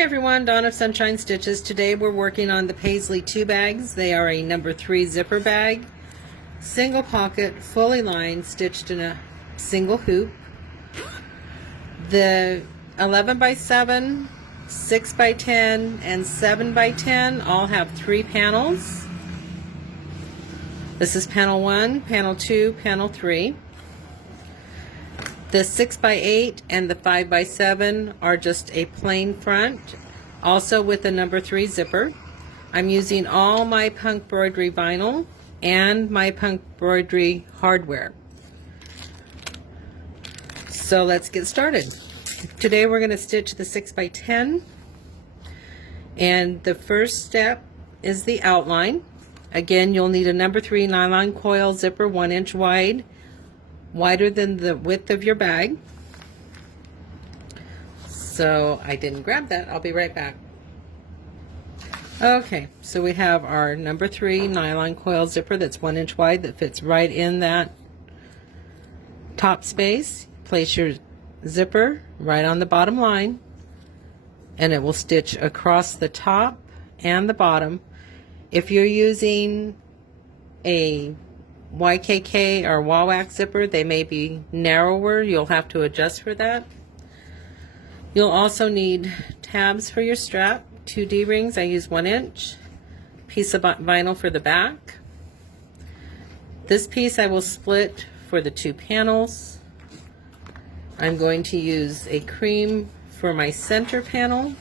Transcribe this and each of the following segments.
Hi everyone, Dawn of Sunshine Stitches. Today we're working on the Paisley 2 bags. They are a number 3 zipper bag, single pocket, fully lined, stitched in a single hoop. The 11 by 7, 6 by 10, and 7 by 10 all have 3 panels. This is panel 1, panel 2, panel 3. The 6 by 8 and the 5 by 7 are just a plain front, also with a number 3 zipper. I'm using all my punk broidery vinyl and my punk broidery hardware. So let's get started. Today we're going to stitch the 6 by 10, and the first step is the outline. Again, you'll need a number 3 nylon coil zipper 1 inch wide, wider than the width of your bag. So I didn't grab that. I'll be right back. Okay, so we have our number 3 nylon coil zipper that's 1 inch wide that fits right in that top space. Place your zipper right on the bottom line, and it will stitch across the top and the bottom. If you're using a YKK or Wawak zipper, they may be narrower. You'll have to adjust for that. You'll also need tabs for your strap, 2 D-rings. I use 1 inch, piece of vinyl for the back. This piece I will split for the 2 panels. I'm going to use a cream for my center panel,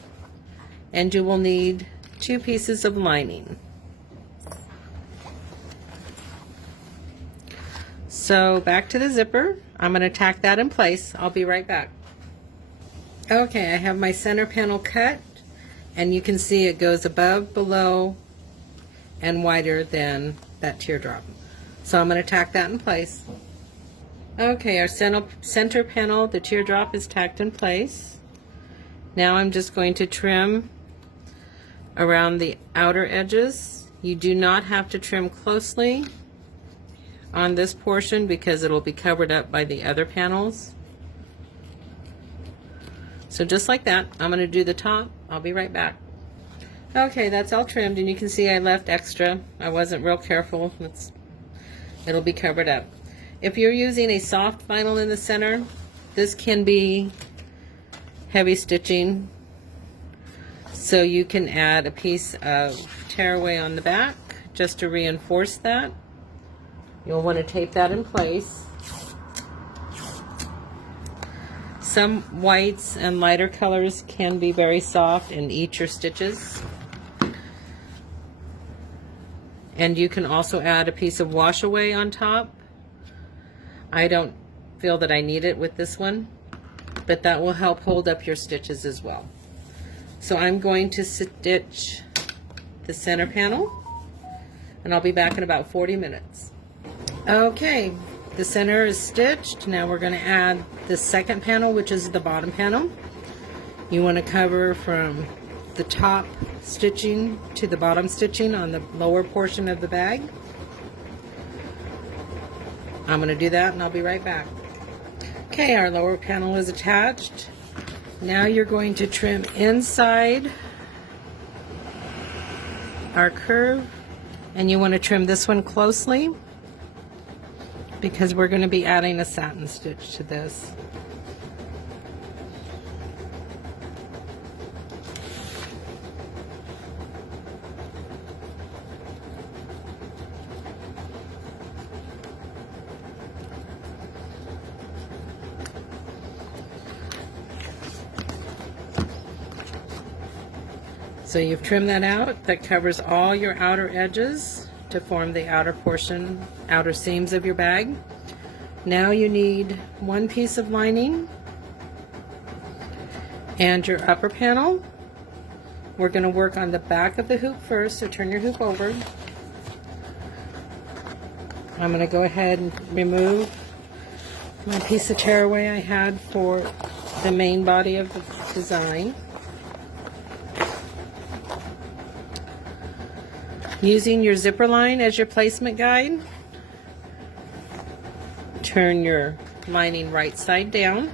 and you will need 2 pieces of lining. So back to the zipper. I'm going to tack that in place. I'll be right back. Okay, I have my center panel cut, and you can see it goes above, below, and wider than that teardrop. So I'm going to tack that in place. Okay, our center panel, the teardrop, is tacked in place. Now I'm just going to trim around the outer edges. You do not have to trim closely on this portion because it'll be covered up by the other panels. So just like that, I'm going to do the top. I'll be right back. Okay, that's all trimmed, and you can see I left extra. I wasn't real careful. It'll be covered up. If you're using a soft vinyl in the center, this can be heavy stitching, so you can add a piece of tearaway on the back just to reinforce that. You'll want to tape that in place. Some whites and lighter colors can be very soft and eat your stitches. And you can also add a piece of wash away on top. I don't feel that I need it with this one, but that will help hold up your stitches as well. So I'm going to stitch the center panel, and I'll be back in about 40 minutes. Okay, the center is stitched. Now we're going to add the second panel, which is the bottom panel. You want to cover from the top stitching to the bottom stitching on the lower portion of the bag. I'm going to do that, and I'll be right back. Okay, our lower panel is attached. Now you're going to trim inside our curve, and you want to trim this one closely because we're going to be adding a satin stitch to this. So you've trimmed that out. That covers all your outer edges to form the outer portion, outer seams of your bag. Now you need 1 piece of lining and your upper panel. We're going to work on the back of the hoop first, so turn your hoop over. I'm going to go ahead and remove my piece of tearaway I had for the main body of the design. Using your zipper line as your placement guide, turn your lining right side down.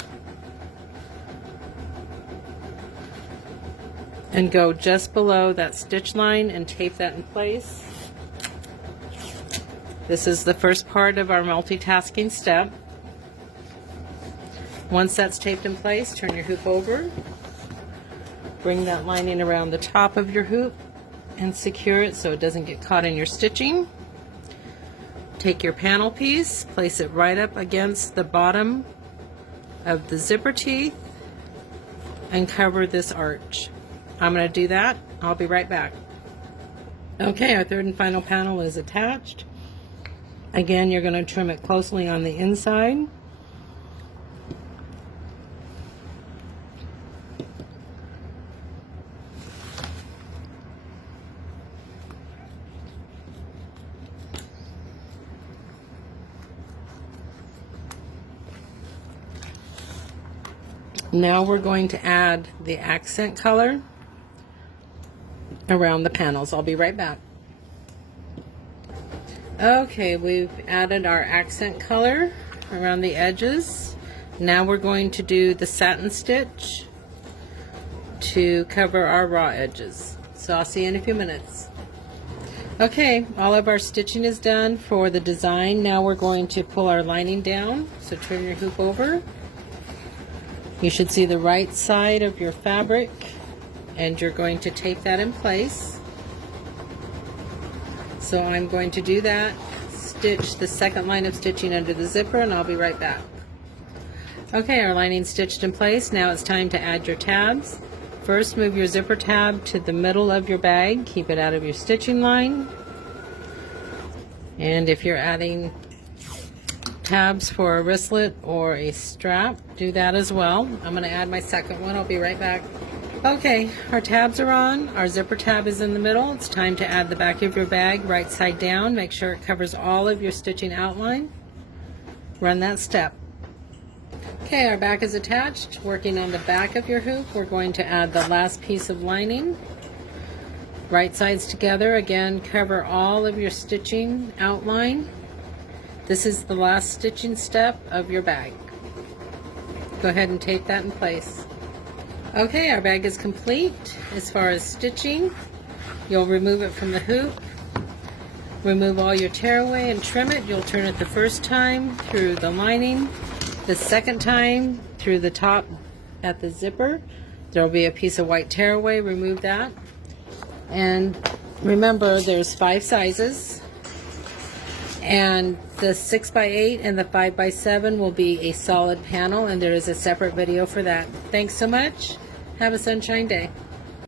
and go just below that stitch line and tape that in place. This is the first part of our multitasking step. Once that's taped in place, turn your hoop over. Bring that lining around the top of your hoop and secure it so it doesn't get caught in your stitching. Take your panel piece, place it right up against the bottom of the zipper teeth and cover this arch. I'm going to do that. I'll be right back. Okay, our third and final panel is attached. Again, you're going to trim it closely on the inside. Now we're going to add the accent color around the panels. I'll be right back. Okay, we've added our accent color around the edges. Now we're going to do the satin stitch to cover our raw edges. So I'll see you in a few minutes. Okay, all of our stitching is done for the design. Now we're going to pull our lining down. So turn your hoop over. You should see the right side of your fabric, and you're going to tape that in place. So I'm going to do that, stitch the second line of stitching under the zipper, and I'll be right back. Okay, our lining's stitched in place. Now it's time to add your tabs. First, move your zipper tab to the middle of your bag. Keep it out of your stitching line. And if you're adding tabs for a wristlet or a strap, do that as well. I'm going to add my second one. I'll be right back. Okay, our tabs are on. Our zipper tab is in the middle. It's time to add the back of your bag right side down. Make sure it covers all of your stitching outline. Run that step. Okay, our back is attached. Working on the back of your hoop, we're going to add the last piece of lining. Right sides together. Again, cover all of your stitching outline. This is the last stitching step of your bag. Go ahead and tape that in place. Okay, our bag is complete. As far as stitching, you'll remove it from the hoop, remove all your tearaway and trim it. You'll turn it the first time through the lining, the second time through the top at the zipper. There will be a piece of white tearaway, remove that. And remember, there's 5 sizes. And the 6x8 and the 5x7 will be a solid panel, and there is a separate video for that. Thanks so much. Have a sunshine day.